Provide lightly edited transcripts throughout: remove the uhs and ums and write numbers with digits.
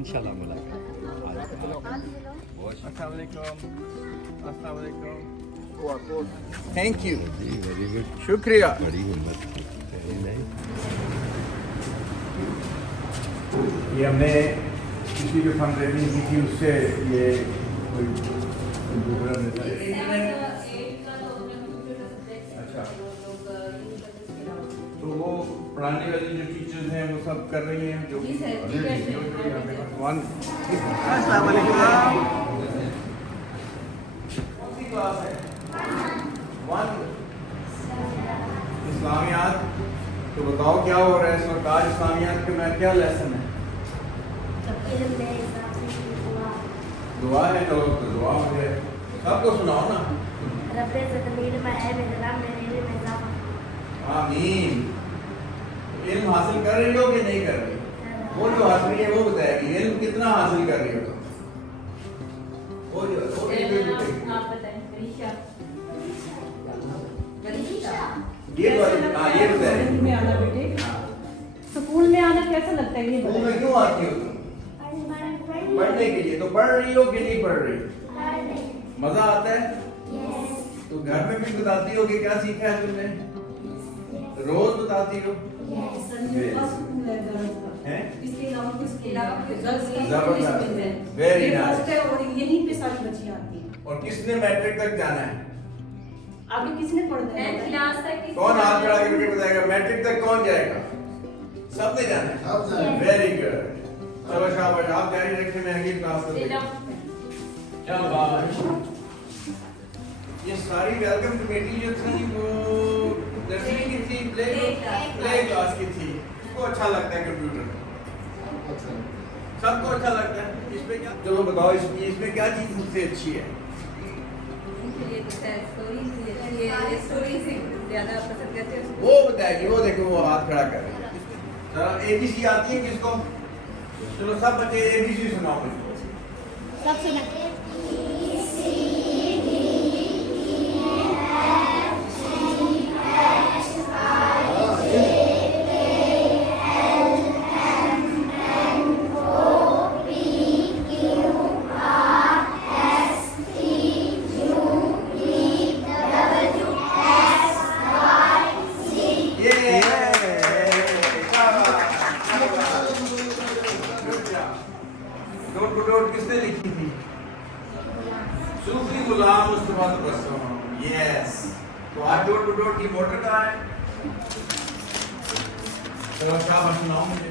इंशाल्लाह मुलाकात। Thank you, very good, शुक्रिया। बड़ी हिम्मत, वेरी नाइस। ये हमने किसी जो फंड रेजिंग की थी उससे ये कंप्यूटर मिलता है। अच्छा, तो वो पढ़ाने वाली जो टीचर्स हैं वो सब कर रही हैं जो जी सर, जी सर। अस्सलाम वालेकुम। कौन सी क्लास है? 1 इस्लामियात। तो बताओ क्या हो रहा है इस वक्त आज इस्लामियात के में क्या लेसन है? दुआ है, चलो तो दुआ मुझे सबको सुनाओ ना। आमीन। इल्म हासिल कर रही हो कि नहीं कर रही? वो जो हासिल है वो बताएगी इल्म कितना हासिल कर रही हो तुम। वो जो आप बताएं वरीशा। ये बताएगी। में आना बेटे, स्कूल में आना कैसा लगता है ये स्कूल में क्यों आती हो तुम? पढ़ने के लिए। तो पढ़ रही हो कि नहीं पढ़ रही? मजा आता है? तो घर में भी बताती हो कि क्या सीखा है तुमने? रोज बताती हो? हैं? इसके अलावा जबरदस्त, वेरी नाइस। और यहीं पे सारी बच्चियां आती हैं। और किसने मैट्रिक तक जाना है? आगे किसने पढ़ना है? कौन हाथ खड़ा करके बताएगा मैट्रिक तक कौन जाएगा? सबने जाना है। वेरी गुड, चलो शाबाश, आप जारी रखें, मैं अगली क्लास में शाबाश। ये सारी वेलकम कमेटी जो थी वो नर्सरी की थी, प्ले क्लास की थी। इसको अच्छा लगता है कंप्यूटर, सबको अच्छा लगता है। इसमें क्या, चलो बताओ इसमें क्या चीज सबसे अच्छी है? वो बताएगी, वो देखो वो हाथ खड़ा कर रही है। चलो ABC आती है किसको? चलो सब बच्चे ABC सुनाओ मुझे। सब सुना। डोर टू डोर किसने लिखी थी? सूफी गुलाम मुस्तफा तबस्सुम। यस, तो आज डोर टू डोर की मोटर कहाँ है? चलो शाबाश, सुनाओ मुझे।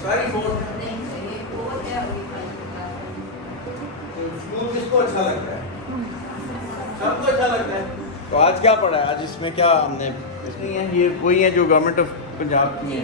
सारी बोर्ड स्कूल किसको अच्छा लगता है? सबको अच्छा लगता है। तो आज क्या पढ़ा है? आज इसमें क्या हमने इसमें है, ये वही है जो गवर्नमेंट ऑफ पंजाब की है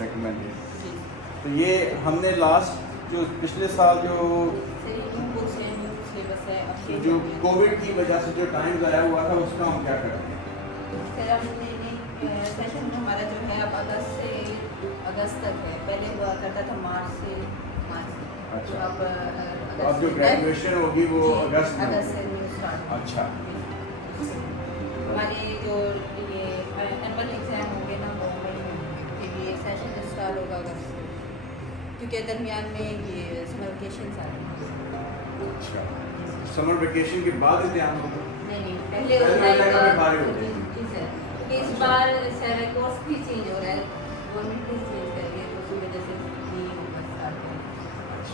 रेकमेंडेड। तो ये हमने लास्ट जो पिछले साल जो कोविड की वजह से जो टाइम ज़ाया हुआ था उसका हम क्या करते हैं? सेशन हमारा जो है अब अगस्त तक है। पहले हुआ करता था मार्च से। अच्छा, तो अब जो ग्रेजुएशन होगी वो अगस्त में से न्यू स्टार्ट। अच्छा, हमारे जो ये एनुअल एग्जाम होंगे ना वो मई में, फिर ये सेशन जो स्टार्ट होगा अगस्त से, क्योंकि दरमियान में ये समर वेकेशन आ रहे हैं। अच्छा, समर वेकेशन के बाद एग्जाम होगा? नहीं पहले बाहर हो गए। जी सर, इस बार सर कोर्स भी चेंज हो रहा है, गवर्नमेंट भी चेंज कर रही है, तो उसी वजह से नहीं होगा स्टार्ट।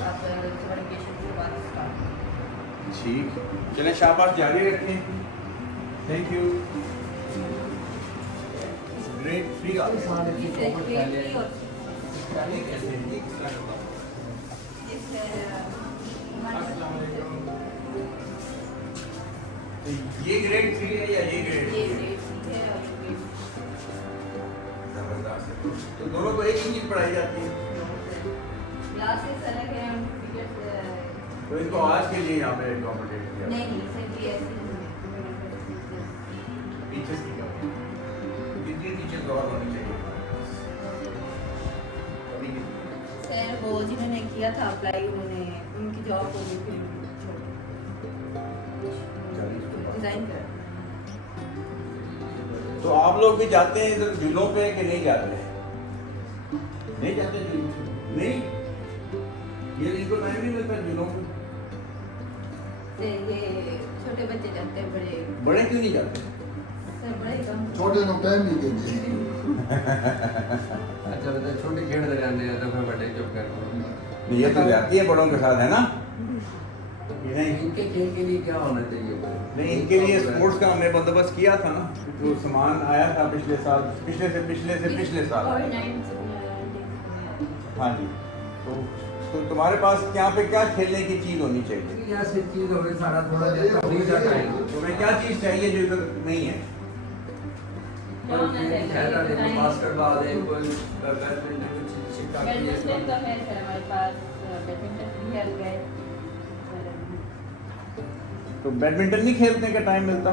आप समर वेकेशन के बाद स्टार्ट। ठीक, चलें शाबाश, जारी रखें। Thank you. ग्रेट फ्री जी सर, ग्रेड 3 और ये ग्रेड 3 है या ये ग्रेड ये 3 है? ग्रेड 3 है और ये ग्रेड जबरदस्त है। तो दोनों को एक ही चीज पढ़ाई जाती है। क्लासेस अलग है, हम टीचर्स तो इनको आज के लिए यहाँ पे अकोमोडेट किया नहीं सर ये ऐसे ही है। टीचर्स की कमी है। कितनी टीचर्स और होनी चाहिए? अभी कितनी? सर वो जिन्होंने किया था अप्लाई उन्होंने उनकी जॉब हो गई फिर डिजाइन कर। तो आप लोग भी जाते हैं इधर झूलों पे कि नहीं जाते हैं? नहीं जाते झूलों पे? नहीं, ये इनको टाइम नहीं मिलता झूलों पे। सर ये छोटे बच्चे जाते हैं, बड़े बड़े क्यों नहीं जाते? सर बड़े कम। छोटे लोग टाइम नहीं देंगे। अच्छा बता छोटे खेलते रहते हैं तो फिर बड़े चुप कर ये तो जाती है बड़ों के साथ है ना? ये नहीं इनके खेल के लिए क्या होना चाहिए? नहीं, इनके लिए स्पोर्ट्स का हमने बंदोबस्त किया था ना, जो सामान आया था पिछले साल, पिछले से पिछले साल। कोविड-19 से हाँ जी। तो तुम्हारे पास यहाँ पे क्या खेलने की चीज होनी चाहिए? ऐसी चीज हो गई सारा थोड़ा देर फ्री का टाइम तुम्हें क्या चीज चाहिए जो इधर नहीं है? बास्केटबॉल है कोई बैडमिंटन कुछ शिक्षा की बैडमिंटन का है सर हमारे पास, बैडमिंटन भी है गए। तो बैडमिंटन नहीं खेलने का टाइम मिलता?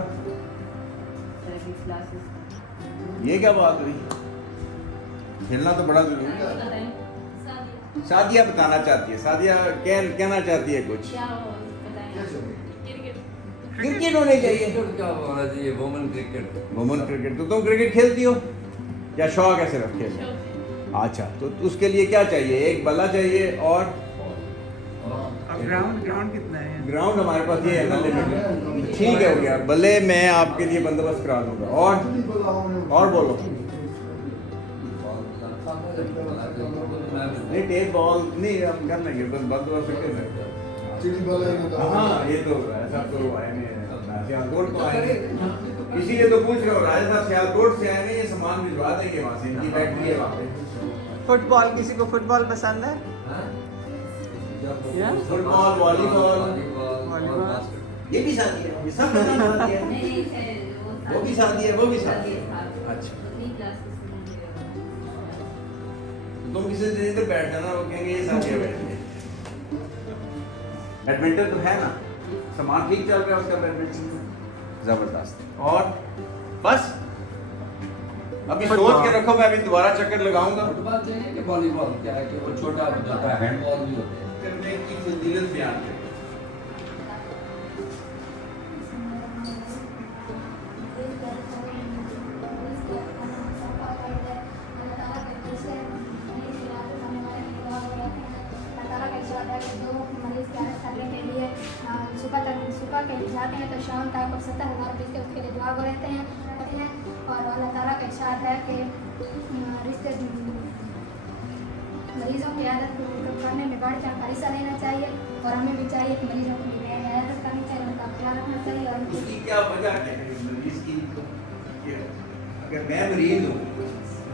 सर अभी क्लासेस ये क्या बात हुई? खेलना तो बड़ा जरूरी है। सादिया बताना चाहती है, सादिया कहना चाहती है कुछ। क्या हो बताएं? क्रिकेट क्रिकेट होने चाहिए। क्रिकेट क्या होना चाहिए? Women cricket. Women cricket. तो तुम क्रिकेट खेलती हो या शौक है सिर्फ खेलने? अच्छा, तो उसके लिए क्या चाहिए? एक बल्ला चाहिए और ग्राउंड कितना है? ग्राउंड हमारे पास ये है ना लिमिटेड। ठीक है हो गया, भले मैं आपके लिए बंदोबस्त करा दूंगा। और बोलो। नहीं टेप बॉल नहीं हम कर लेंगे, बस बंदोबस्त कर लेंगे। चिड़ी वाला ही होता है। हाँ ये तो ऐसा तो आए नहीं है, सियालकोट तो आए नहीं। इसीलिए तो पूछ रहे हो, राजा साहब सियालकोट से आए नहीं, ये सामान भिजवा देंगे वहाँ से, इनकी फैक्ट्री है वहाँ पे। फुटबॉल, किसी को फुटबॉल पसंद है? Football, volleyball, volleyball. ये भी शादी है, ये सब सादी है। नहीं नहीं सर वो भी शादी है, वो भी शादी है। अच्छा। तुम किसी दिन इधर बैठ जाना, वो कहेंगे ये शादी है बैठिए। बैडमिंटन तो है ना, सामान ठीक चल रहा है उसका बैडमिंटन में, जबरदस्त। और बस अभी सोच के रखो, मैं अभी दोबारा चक्कर लगाऊंगा। फुटबॉल चाहिए कि वॉलीबॉल? क्या है कि वो छोटा होता है, हैंडबॉल भी होते हैं। करने की फजीलत बयान करें। सुबह के जाते हैं तो शाम तक 70,000 रुपये उसके लिए दुआ को रहते हैं और अल्लाह ताला का इरशाद है कि रिश्ते मरीजों की आदत करने में बढ़ चढ़ कर हिस्सा लेना चाहिए और हमें भी चाहिए कि मरीजों की आदत करनी चाहिए, उनका ख्याल रखना चाहिए। और उसकी क्या वजह है मरीज की? अगर मैं मरीज हूँ,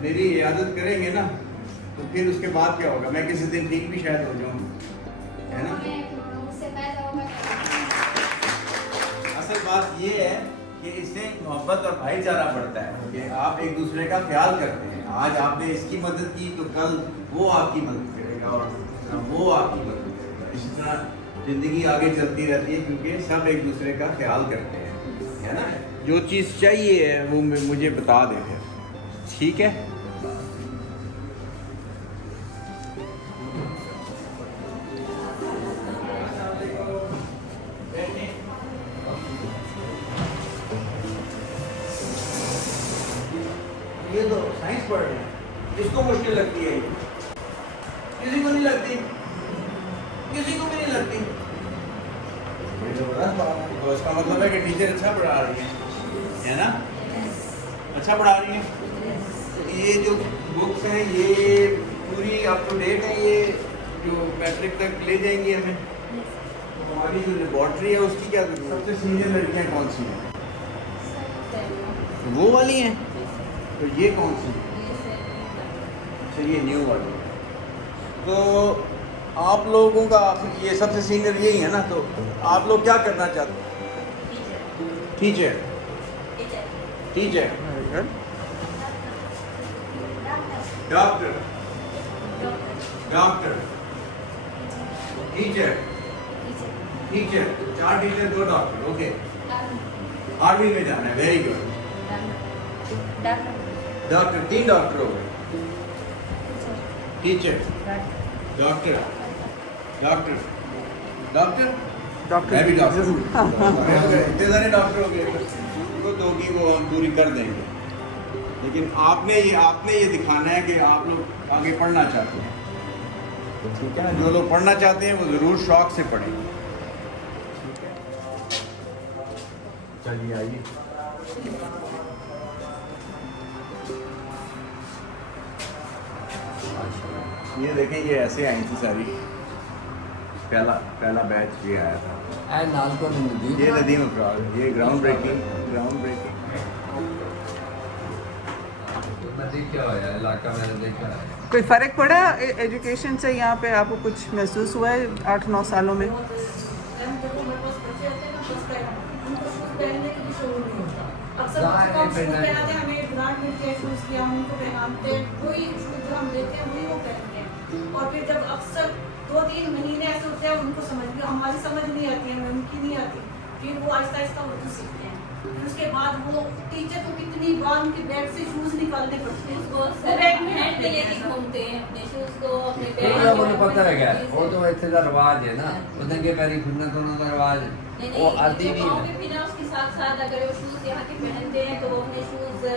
मेरी इयादत करेंगे ना, तो फिर उसके बाद क्या होगा? मैं किसी दिन ठीक भी शायद हो जाऊँ, है ना? उससे पैदा होगा। असल बात ये है कि इससे मोहब्बत और भाईचारा बढ़ता है कि आप एक दूसरे का ख्याल करते हैं। आज आपने इसकी मदद की तो कल वो आपकी मदद करेगा और वो आपकी मदद करेगा। इस तरह ज़िंदगी आगे चलती रहती है क्योंकि सब एक दूसरे का ख्याल करते हैं, है ना? जो चीज़ चाहिए है वो मुझे बता दे फिर, ठीक है? ये तो साइंस पढ़ रहे हैं, किसको मुश्किल लगती है? किसी को नहीं लगती, किसी को भी नहीं लगती। तो इसका मतलब है कि टीचर अच्छा पढ़ा रही है ना? अच्छा पढ़ा रही है। ये जो बुक्स हैं ये पूरी अप टू डेट है, ये जो मैट्रिक तक ले जाएंगी हमें। हमारी जो लेबॉर्ट्री है उसकी क्या सबसे सीनियर लड़कियाँ कौन सी हैं? तो वो वाली हैं। तो ये कौन सी? अच्छा ये न्यू वाली। तो आप लोगों का ये सबसे सीनियर यही है ना, तो आप लोग क्या करना चाहते हैं? Teacher teacher teacher very good doctor doctor teacher teacher 4 teacher 2 doctor okay army में जाना है वेरी गुड डॉक्टर 3 डॉक्टर हो गए टीचर डॉक्टर डॉक्टर डॉक्टर मैं भी डॉक्टर हूँ इतने सारे डॉक्टर हो गए उनको 2 की वो हम पूरी कर देंगे लेकिन आपने ये दिखाना है कि आप लोग आगे पढ़ना चाहते हैं ठीक है ना जो लोग पढ़ना चाहते हैं वो ज़रूर शौक से पढ़ें चलिए आइए ये देखें ये ऐसे आई थी सारी पहला बैच ये आया था ये नदीम अफराद ये ग्राउंड ब्रेकिंग देखा हुआ इलाका मैंने देखा है। कोई फ़र्क पड़ा एजुकेशन से यहाँ पे आपको कुछ महसूस हुआ है 8-9 सालों में और फिर जब अक्सर 2-3 महीने ऐसे होते हैं उनको समझ भी हमारी समझ नहीं आती है उनकी नहीं आती फिर वो आहिस्ता आहिस्ता उर्दू सीखते हैं फिर उसके बाद वो टीचर को कितनी बार उनके बैग से शूज निकालने पड़ते हैं उसको बैग में हैंड में लेके घूमते हैं अपने शूज को अपने बैग वो मुझे पता है क्या वो तो इतने का रिवाज है ना वो नंगे पैरी घूमना तो उनका रिवाज है वो आती भी है फिर उसके साथ साथ अगर वो शूज यहाँ के पहनते हैं तो वो अपने शूज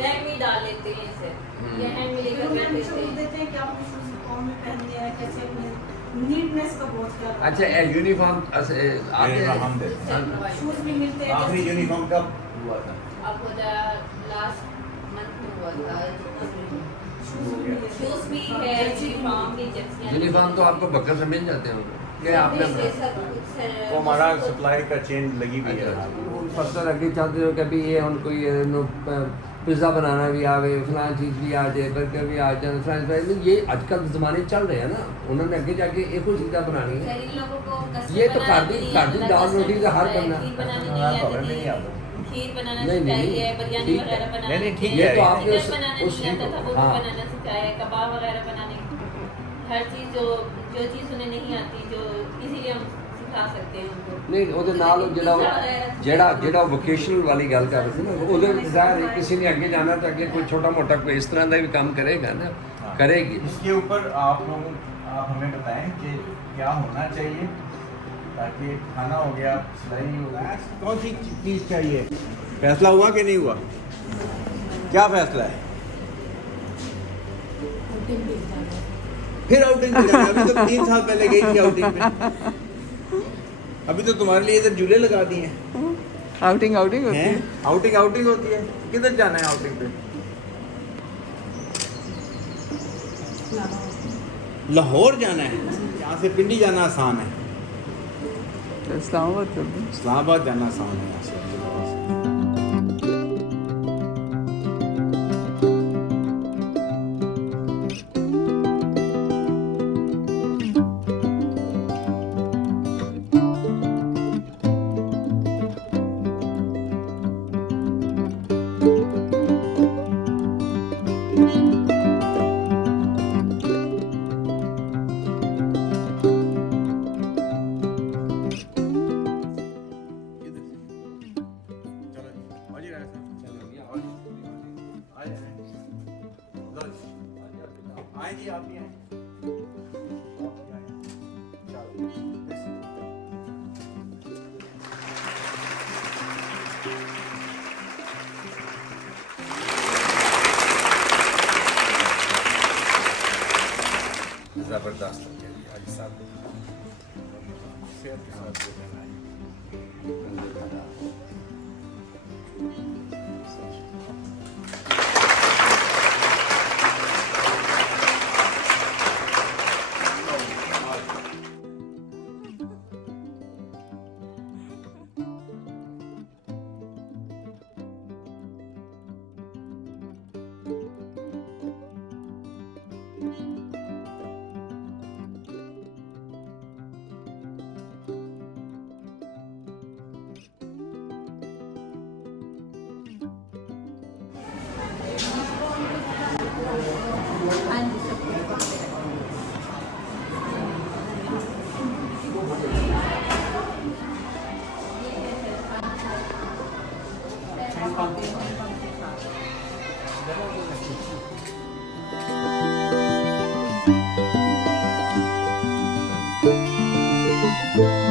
बैग में डाल लेते हैं इसे या हैंड में लेकर बैठ लेते हैं देते हैं कि आपने शूज कौन में पहनने हैं कैसे अपने नीटनेस का बहुत ख्याल अच्छा यूनिफॉर्म हम देते हैं शूज भी मिलते हैं आखिरी यूनिफॉर्म कब हुआ था अब लास्ट मंथ में हुआ था शूज भी है यूनिफॉर्म भी यूनिफॉर्म तो आपको बकर से मिल जाते हैं क्या आपने वो हमारा सप्लाई का चेन लगी हुई है पता रखी चाहते हो कि अभी ये उनको ये पिज़्ज़ा बनाना भी आवे फलां चीज़ भी आ जाए बर्गर भी आ जाए फ्रेंच फ्राइज ये आजकल ज़माने चल रहे हैं ना उन्होंने आगे जाके एक और चीज़ें बनानी है ये तो घर दी दाल रोटी का हर करना खीर बनाना नहीं, सिखाई नहीं, है बिरयानी ठीक है। वगैरह बनाना नहीं, ठीक ये है तो आपने चिकन बनाना नहीं आता था वो भी हाँ। बनाना सिखाया है कबाब वगैरह बनाने हर चीज़ जो चीज़ उन्हें नहीं आती जो इसीलिए हम सिखा सकते हैं उनको नहीं ਉਹਦੇ ਨਾਲ ਜਿਹੜਾ ਵੋਕੇਸ਼ਨਲ ਵਾਲੀ ਗੱਲ ਕਰ ਰਹੇ ਸੀ ਨਾ ਉਹਦੇ ਜ਼ਾਹਿਰ ਹੈ ਕਿਸੇ ਨੇ ਅੱਗੇ ਜਾਣਾ ਤਾਂ ਅੱਗੇ ਕੋਈ ਛੋਟਾ ਮੋਟਾ ਕੋਈ ਇਸ ਤਰ੍ਹਾਂ ਦਾ ਵੀ ਕੰਮ ਕਰੇਗਾ ना करेगी इसके ऊपर आप हमें बताएं कि क्या होना चाहिए ताकि खाना हो गया सिलाई हो गया कौन सी चीज़ चाहिए फैसला हुआ कि नहीं हुआ क्या फैसला है फिर आउटिंग पे जाना अभी तो 3 साल पहले गई थी आउटिंग पे अभी तो तुम्हारे लिए इधर झूले लगा दिए हैं आउटिंग होती है आउटिंग होती है किधर जाना है आउटिंग पे लाहौर जाना है यहाँ से पिंडी जाना आसान है इस्लामाबाद जाना आसान है यहाँ से आएंगी आप भी जबरदस्त आज साहब सेहत के साथ Thank you.